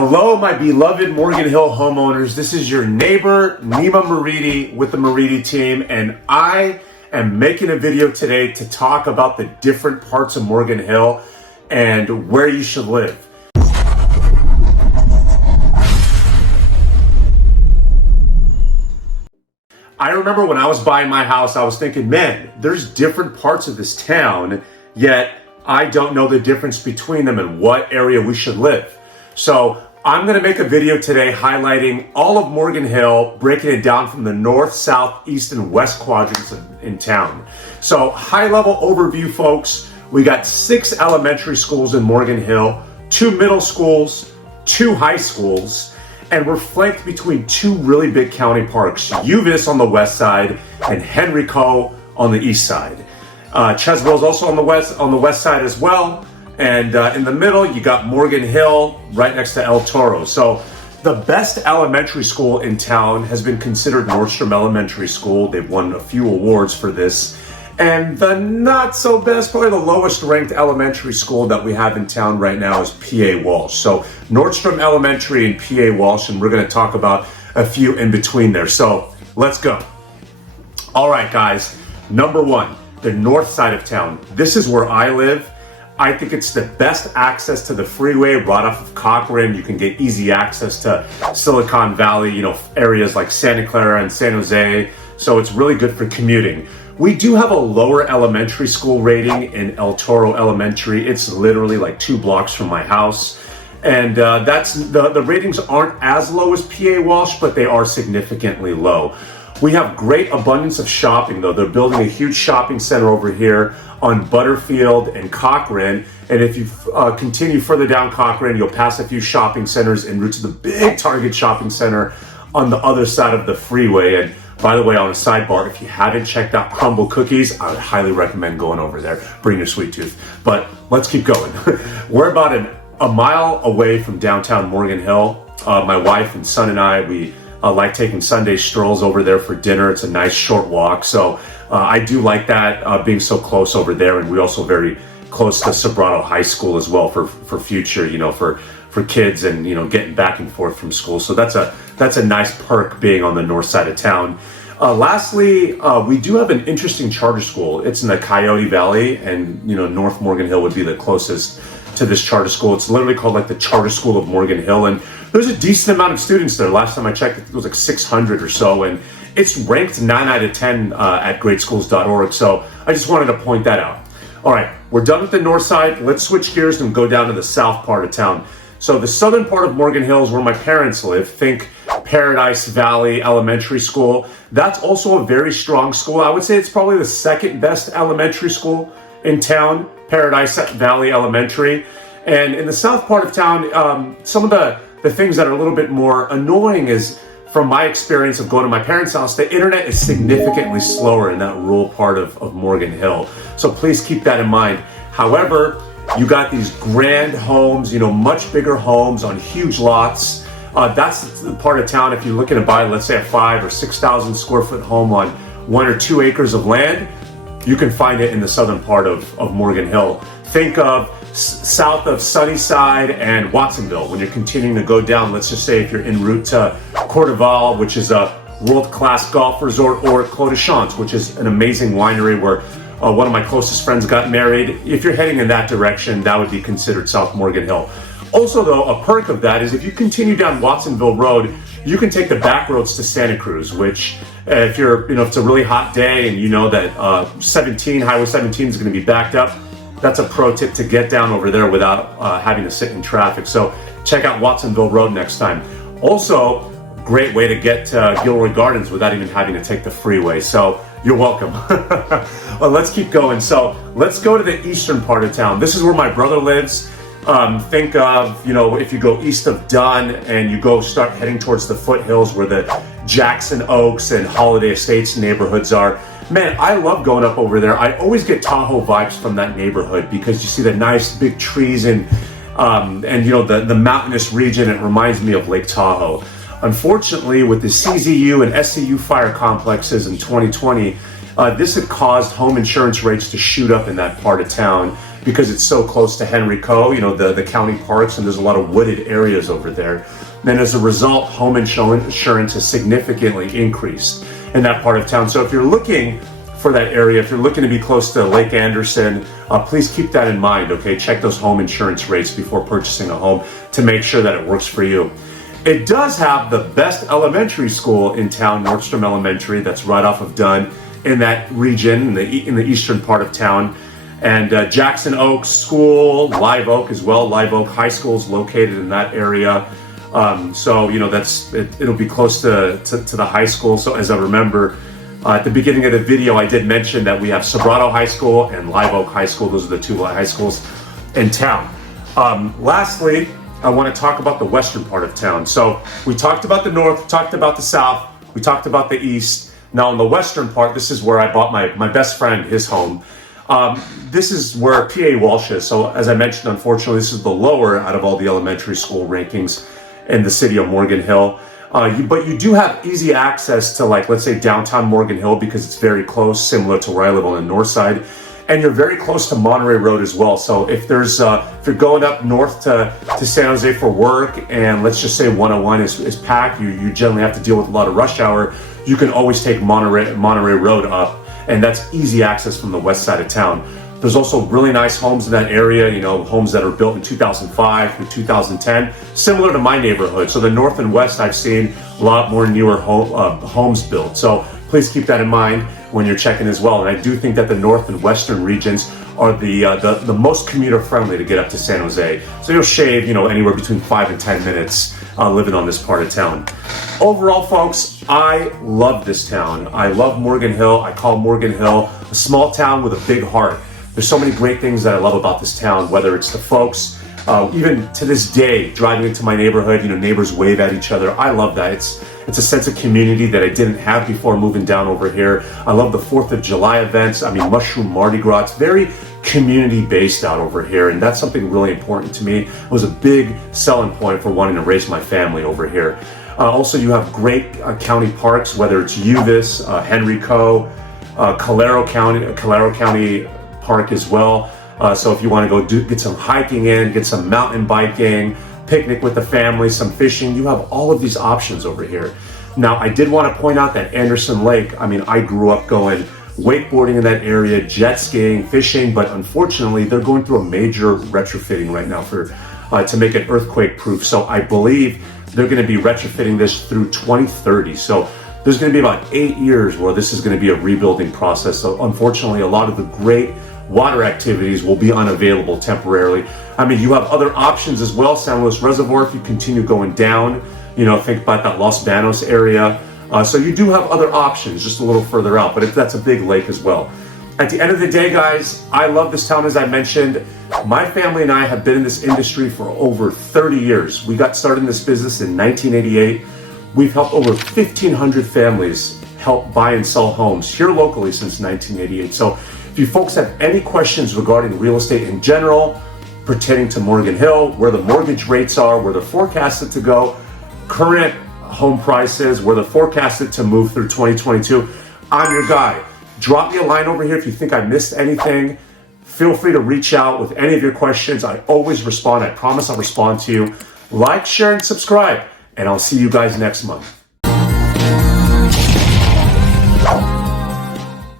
Hello, my beloved Morgan Hill homeowners. This is your neighbor, Nima Moridi with the Moridi team, and I am making a video today to talk about the different parts of Morgan Hill and where you should live. I remember when I was buying my house, I was thinking, man, there's different parts of this town, yet I don't know the difference between them and what area we should live. So I'm going to make a video today highlighting all of Morgan Hill, breaking it down from the north, south, east, and west quadrants in town. So high level overview, folks. We got 6 elementary schools in Morgan Hill, 2 middle schools, 2 high schools, and we're flanked between 2 really big county parks, Uvis on the west side and Henrico on the east side. Chesville's also on the west side as well. And in the middle, you got Morgan Hill right next to El Toro. So the best elementary school in town has been considered Nordstrom Elementary School. They've won a few awards for this. And the not so best, probably the lowest ranked elementary school that we have in town right now is P.A. Walsh. So Nordstrom Elementary and P.A. Walsh, and we're going to talk about a few in between there. So let's go. All right, guys. Number 1, the north side of town. This is where I live. I think it's the best access to the freeway right off of Cochran. You can get easy access to Silicon Valley, areas like Santa Clara and San Jose. So it's really good for commuting. We do have a lower elementary school rating in El Toro Elementary. It's literally like 2 blocks from my house. And that's the ratings aren't as low as P.A. Walsh, but they are significantly low. We have great abundance of shopping, though. They're building a huge shopping center over here on Butterfield and Cochran. And if you continue further down Cochran, you'll pass a few shopping centers en route to the big Target shopping center on the other side of the freeway. And by the way, on a sidebar, if you haven't checked out Crumble Cookies, I would highly recommend going over there. Bring your sweet tooth. But let's keep going. We're about a mile away from downtown Morgan Hill. My wife and son and I, we like taking Sunday strolls over there for dinner. It's a nice short walk. So I do like that, being so close over there. And we're also very close to Sobrato High School as well for future, for kids and, getting back and forth from school. So that's a nice perk being on the north side of town. Lastly, we do have an interesting charter school. It's in the Coyote Valley, and, North Morgan Hill would be the closest to this charter school. It's literally called like the Charter School of Morgan Hill, and there's a decent amount of students there. Last time I checked, it was like 600 or so, and it's ranked 9 out of 10 at greatschools.org. So I just wanted to point that out. All right, we're done with the north side. Let's switch gears and go down to the south part of town. So the southern part of Morgan Hill is where my parents live. Think Paradise Valley Elementary School. That's also a very strong school. I would say it's probably the second best elementary school in town, Paradise Valley Elementary. And in the south part of town, some of the things that are a little bit more annoying is, from my experience of going to my parents' house, the internet is significantly slower in that rural part of Morgan Hill. So please keep that in mind. However, you got these grand homes, much bigger homes on huge lots. That's the part of town, if you're looking to buy, let's say, a 5,000 or 6,000 square foot home on 1 or 2 acres of land, you can find it in the southern part of Morgan Hill. Think of south of Sunnyside and Watsonville. When you're continuing to go down, let's just say if you're en route to Cordoval, which is a world-class golf resort, or Clos de Champs, which is an amazing winery where one of my closest friends got married. If you're heading in that direction, that would be considered South Morgan Hill. Also, though, a perk of that is if you continue down Watsonville Road, you can take the back roads to Santa Cruz, which if you're, if it's a really hot day and you know that Highway 17 is going to be backed up, that's a pro tip to get down over there without having to sit in traffic. So check out Watsonville Road next time. Also, great way to get to Gilroy Gardens without even having to take the freeway. So you're welcome. Well, let's keep going. So let's go to the eastern part of town. This is where my brother lives. Think of, if you go east of Dunn and you start heading towards the foothills where the Jackson Oaks and Holiday Estates neighborhoods are. Man, I love going up over there. I always get Tahoe vibes from that neighborhood because you see the nice big trees and the mountainous region. It reminds me of Lake Tahoe. Unfortunately, with the CZU and SCU fire complexes in 2020, this had caused home insurance rates to shoot up in that part of town. because it's so close to Henrico, the county parks, and there's a lot of wooded areas over there. And as a result, home insurance has significantly increased in that part of town. So if you're looking for that area, if you're looking to be close to Lake Anderson, please keep that in mind, okay? Check those home insurance rates before purchasing a home to make sure that it works for you. It does have the best elementary school in town, Nordstrom Elementary, that's right off of Dunn in that region, in the eastern part of town. And Jackson Oaks School, Live Oak as well. Live Oak High School is located in that area. So, it'll be close to the high school. So as I remember, at the beginning of the video, I did mention that we have Sobrato High School and Live Oak High School. Those are the two high schools in town. Lastly, I want to talk about the western part of town. So we talked about the north, we talked about the south, we talked about the east. Now in the western part, this is where I bought my best friend his home. This is where PA Walsh is. So as I mentioned, unfortunately, this is the lower out of all the elementary school rankings in the city of Morgan Hill. But you do have easy access to, like, let's say downtown Morgan Hill, because it's very close, similar to where I live on the north side. And you're very close to Monterey Road as well. So if you're going up north to San Jose for work, and let's just say 101 is packed, you generally have to deal with a lot of rush hour, you can always take Monterey Road up, and that's easy access from the west side of town. There's also really nice homes in that area, homes that are built in 2005 through 2010, similar to my neighborhood. So the north and west, I've seen a lot more newer homes built. So please keep that in mind when you're checking as well. And I do think that the north and western regions are the most commuter friendly to get up to San Jose. So you'll shave, anywhere between 5 and 10 minutes living on this part of town. Overall, folks, I love this town. I love Morgan Hill. I call Morgan Hill a small town with a big heart. There's so many great things that I love about this town, whether it's the folks, even to this day, driving into my neighborhood, neighbors wave at each other. I love that. It's a sense of community that I didn't have before moving down over here. I love the 4th of July events. Mushroom Mardi Gras. It's very community based out over here, and that's something really important to me. It was a big selling point for wanting to raise my family over here. Also, you have great county parks, whether it's Uvis, Henrico, Calero County Park as well. So if you want to go get some hiking in, get some mountain biking, picnic with the family, some fishing, you have all of these options over here. Now, I did want to point out that Anderson Lake, I grew up going wakeboarding in that area, jet skiing, fishing, but unfortunately, they're going through a major retrofitting right now to make it earthquake proof. So I believe they're going to be retrofitting this through 2030. So there's going to be about 8 years where this is going to be a rebuilding process. So unfortunately, a lot of the great water activities will be unavailable temporarily. You have other options as well. San Luis Reservoir, if you continue going down, think about that Los Banos area. So you do have other options just a little further out, but that's a big lake as well. At the end of the day, guys, I love this town, as I mentioned. My family and I have been in this industry for over 30 years. We got started in this business in 1988. We've helped over 1,500 families help buy and sell homes here locally since 1988. So if you folks have any questions regarding real estate in general, pertaining to Morgan Hill, where the mortgage rates are, where they're forecasted to go, current home prices, where they're forecasted to move through 2022, I'm your guy. Drop me a line over here if you think I missed anything. Feel free to reach out with any of your questions. I always respond. I promise I'll respond to you. Like, share, and subscribe. And I'll see you guys next month.